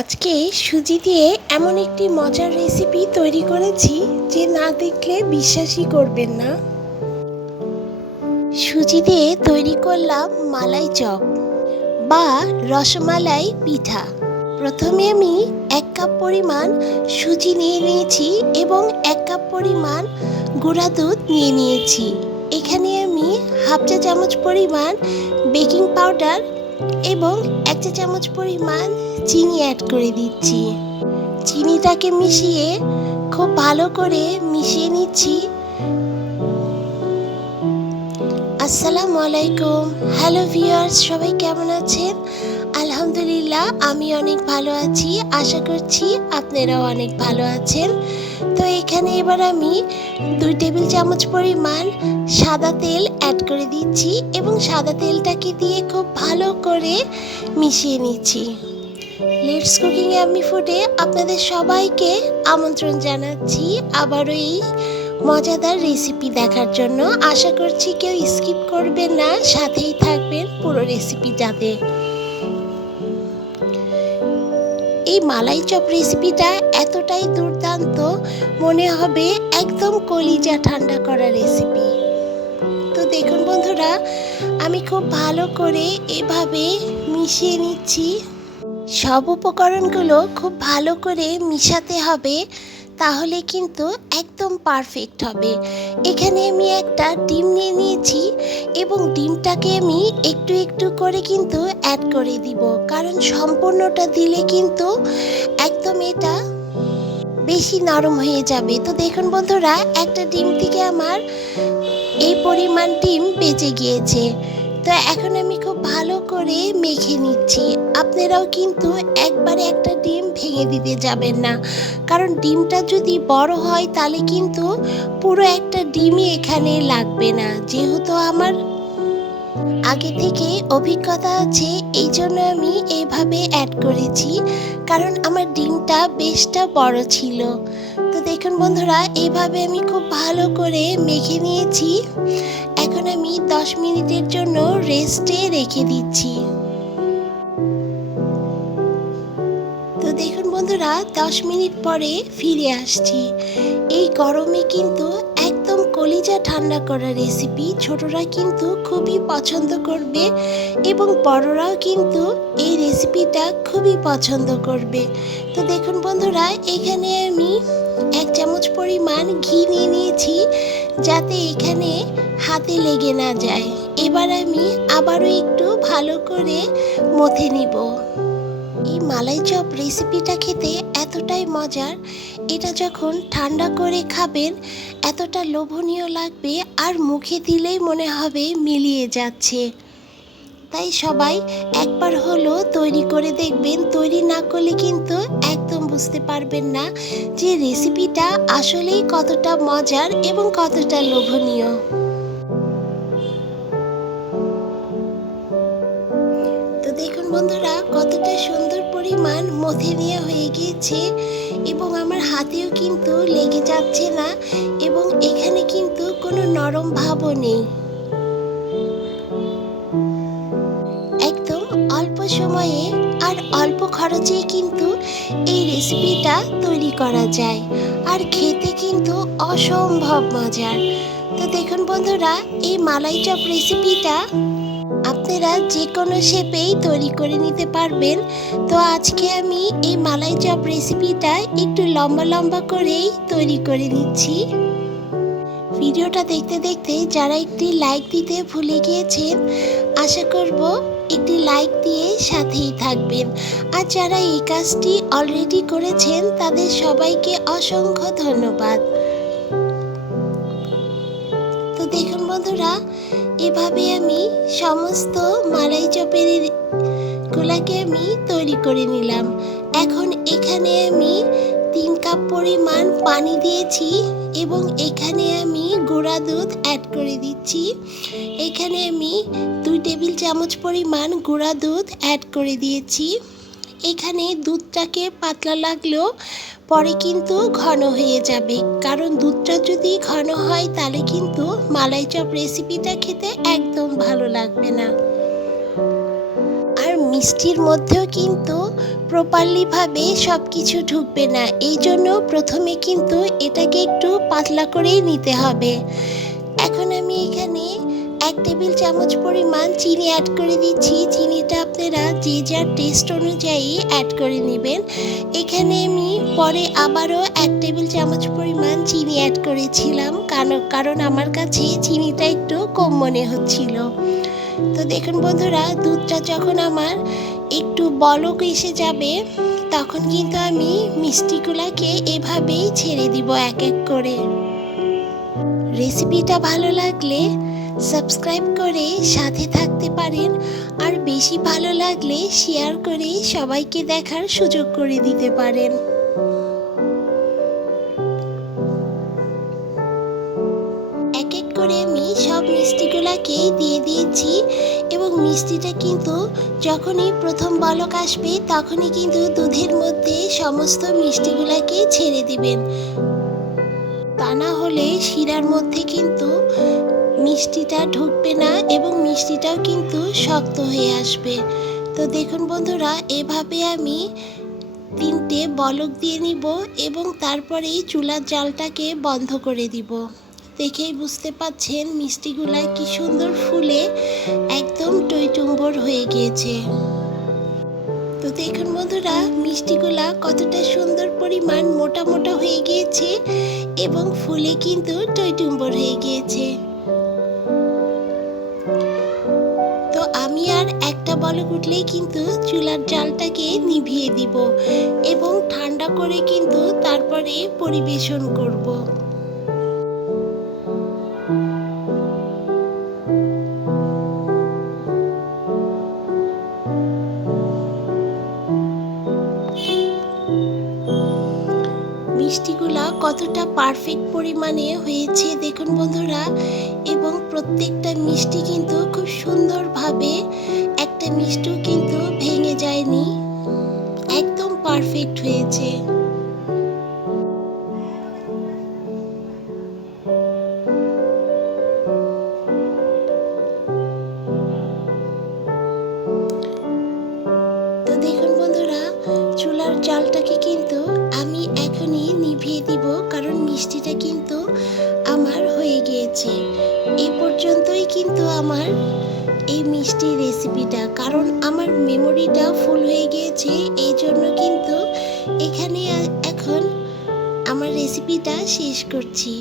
আজকে সুজি দিয়ে এমন একটি মজার রেসিপি তৈরি করেছি যে না দেখলে বিশ্বাসই করবেন না। সুজি দিয়ে তৈরি করলাম মালাই চপ বা রসমালাই পিঠা। প্রথমে আমি 1 কাপ পরিমাণ সুজি নিয়ে নিয়েছি এবং 1 কাপ পরিমাণ গুঁড়া দুধ নিয়ে নিয়েছি। এখানে আমি হাফ চা চামচ পরিমাণ বেকিং পাউডার এবং 1 চা চামচ পরিমাণ চিনি অ্যাড করে দিচ্ছি। চিনিটাকে মিশিয়ে খুব ভালো করে মিশিয়ে নিচ্ছি। আসসালামু আলাইকুম, হ্যালো ভিউয়ার্স, সবাই কেমন আছেন? আলহামদুলিল্লাহ, আমি অনেক ভালো আছি। আশা করছি আপনারাও অনেক ভালো আছেন। তো এখানে এবার আমি 2 টেবিল চামচ পরিমাণ সাদা তেল অ্যাড করে দিচ্ছি এবং সাদা তেলটাকে দিয়ে খুব ভালো করে মিশিয়ে নিচ্ছি। লেটস কুকিং ইয়াম্মি ফুডে আপনাদের সবাইকে আমন্ত্রণ জানাচ্ছি আবারও এই মজাদার রেসিপি দেখার জন্য। আশা করছি কেউ স্কিপ করবেন না, সাথেই থাকবেন পুরো রেসিপিটাতে। এই মালাই চপ রেসিপিটা এতটাই দুর্দান্ত, মনে হবে একদম কলিজা ঠান্ডা করা রেসিপি। তো দেখুন বন্ধুরা, আমি খুব ভালো করে এভাবে মিশিয়ে নিচ্ছি। সব উপকরণগুলো খুব ভালো করে মিশাতে হবে, তাহলে কিন্তু একদম পারফেক্ট হবে। এখানে আমি একটা ডিম নিয়ে নিয়েছি এবং ডিমটাকে আমি একটু একটু করে কিন্তু অ্যাড করে দিব, কারণ সম্পূর্ণটা দিলে কিন্তু একদম এটা বেশি নরম হয়ে যাবে। তো দেখুন বন্ধুরা, একটা ডিম থেকে আমার এই পরিমাণ ডিম বেঁচে গিয়েছে। তো এখন আমি খুব ভালো করে মেখে নিচ্ছি। আপনারাও কিন্তু একবারে একটা ডিম ভেঙে দিতে যাবেন না, কারণ ডিমটা যদি বড় হয় তাহলে কিন্তু পুরো একটা ডিমই এখানে লাগবে না। যেহেতু আমার আগে থেকে অভিজ্ঞতা আছে, এই জন্য আমি এইভাবে অ্যাড করেছি, কারণ আমার ডিমটা বেশটা বড় ছিল। তো দেখুন বন্ধুরা, এইভাবে আমি খুব ভালো করে মেখে নিয়েছি। এখন আমি 10 মিনিটের জন্য রেস্টে রেখে দিচ্ছি। তো দেখুন বন্ধুরা, 10 মিনিট পরে ফিরে আসছি। এই গরমে কিন্তু একদম কলিজা ঠান্ডা করা রেসিপি, ছোটরা কিন্তু খুবই পছন্দ করবে এবং বড়রাও কিন্তু এই রেসিপিটা খুবই পছন্দ করবে। তো দেখুন বন্ধুরা, এখানে আমি 1 চামচ পরিমাণ ঘি নিয়ে নিয়েছি, যাতে এখানে হাতে লেগে না যায়। এবার আমি আবারও একটু ভালো করে মথে নিব। এই মালাই চপ রেসিপিটা খেতে এতটাই মজার, এটা যখন ঠান্ডা করে খাবেন এতটা লোভনীয় লাগবে, আর মুখে দিলেই মনে হবে মিলিয়ে যাচ্ছে। তাই সবাই একবার হলো তৈরি করে দেখবেন। তৈরি না করলে কিন্তু একদম বুঝতে পারবেন না যে রেসিপিটা আসলেই কতটা মজার এবং কতটা লোভনীয়। তো দেখুন বন্ধুরা, কতটা সুন্দর পরিমাণ মথে নেওয়া হয়ে গিয়েছে এবং আমার হাতেও কিন্তু লেগে যাচ্ছে না এবং এখানে কিন্তু কোনো নরম ভাবও নেই। একদম অল্প সময়ে আর অল্প খরচে কিন্তু এই রেসিপিটা তৈরি করা যায়, আর খেতে কিন্তু অসম্ভব মজার। তো দেখুন বন্ধুরা, এই মালাই চপ রেসিপিটা আপনারা যে কোনো শেপেই তৈরি করে নিতে পারবেন। তো আজকে আমি এই মালাই চপ রেসিপিটা একটু লম্বা লম্বা করেই তৈরি করে নিচ্ছি। ভিডিওটা দেখতে দেখতে যারা একটি লাইক দিতে ভুলে গিয়েছেন, আশা করব একটি লাইক দিয়ে সাথেই থাকবেন। আর যারা এই কাজটি অলরেডি করেছেন তাদের সবাইকে অসংখ্য ধন্যবাদ। তো দেখুন বন্ধুরা, এভাবে আমি সমস্ত মালাই চপের গুলাকে আমি তৈরি করে নিলাম। এখন এখানে আমি 3 কাপ পরিমাণ পানি দিয়েছি এবং এখানে আমি গুঁড়া দুধ অ্যাড করে দিচ্ছি। এখানে আমি 2 টেবিল চামচ পরিমাণ গুঁড়া দুধ অ্যাড করে দিয়েছি। এখানে দুধটাকে পাতলা লাগলেও পরে কিন্তু ঘন হয়ে যাবে, কারণ দুধটা যদি ঘন হয় তাহলে কিন্তু মালাই চপ রেসিপিটা খেতে একদম ভালো লাগবে না। আর মিষ্টির মধ্যেও কিন্তু প্রপারলিভাবে সব কিছু ঢুকবে না, এই জন্য প্রথমে কিন্তু এটাকে একটু পাতলা করেই নিতে হবে। এখন আমি এখানে 1 টেবিল চামচ পরিমাণ চিনি অ্যাড করে দিচ্ছি। চিনিটা আপনারা যে যার টেস্ট অনুযায়ী অ্যাড করে নেবেন। এখানে আমি পরে আবারও 1 টেবিল চামচ পরিমাণ চিনি অ্যাড করেছিলাম, কারণ আমার কাছে চিনিটা একটু কম মনে হচ্ছিল। তো দেখুন বন্ধুরা, দুধটা যখন আমার একটু বলক এসে যাবে তখন কিন্তু আমি মিষ্টিগুলোকে এভাবেই ছেড়ে দিব এক এক করে। রেসিপিটা ভালো লাগলে সাবস্ক্রাইব করে সাথে থাকতে পারেন, আর বেশি ভালো লাগলে শেয়ার করে সবাইকে দেখার সুযোগ করে দিতে পারেন। এক এক করে আমি সব মিষ্টিগুলোকেই দিয়ে দিয়েছি, এবং মিষ্টিটা কিন্তু যখনই প্রথম বলক আসবে তখনই কিন্তু দুধের মধ্যে সমস্ত মিষ্টিগুলোকে ছেড়ে দিবেন, তা না হলে শিরার মধ্যে কিন্তু মিষ্টিটা ঢুকবে না এবং মিষ্টিটাও কিন্তু শক্ত হয়ে আসবে। তো দেখুন বন্ধুরা, এভাবে আমি 3টে বলক দিয়ে নিব এবং তারপরেই চুলার জালটাকে বন্ধ করে দিব। দেখেই বুঝতে পাচ্ছেন মিষ্টিগুলা কি সুন্দর ফুলে একদম টইটুম্বর হয়ে গিয়েছে। তো দেখুন বন্ধুরা, মিষ্টিগুলা কতটা সুন্দর পরিমাণ মোটা মোটা হয়ে গিয়েছে এবং ফুলে কিন্তু টইটুম্বর হয়ে গিয়েছে। তো আমি আর একটা বলক উঠলেই কিন্তু চুলার জালটাকে নিভিয়ে দিব এবং ঠান্ডা করে কিন্তু তারপরে পরিবেশন করব। মিষ্টিগুলা কতটা পারফেক্ট পরিমাণে হয়েছে দেখুন বন্ধুরা, এবং প্রত্যেকটা মিষ্টি কিন্তু খুব সুন্দরভাবে, একটা মিষ্টিও কিন্তু ভেঙে যায়নি, একদম পারফেক্ট হয়েছে। তো দেখুন বন্ধুরা, চুলার জালটাকে কিন্তু আমি এখনই নিভিয়ে দিব, কারণ মিষ্টিটা কিন্তু আমার হয়ে গিয়েছে। এই পর্যন্তই কিন্তু আমার এই মিষ্টি রেসিপিটা, কারণ আমার মেমোরিটা ফুল হয়ে গিয়েছে, এই জন্য কিন্তু এখানে এখন আমার রেসিপিটা শেষ করছি।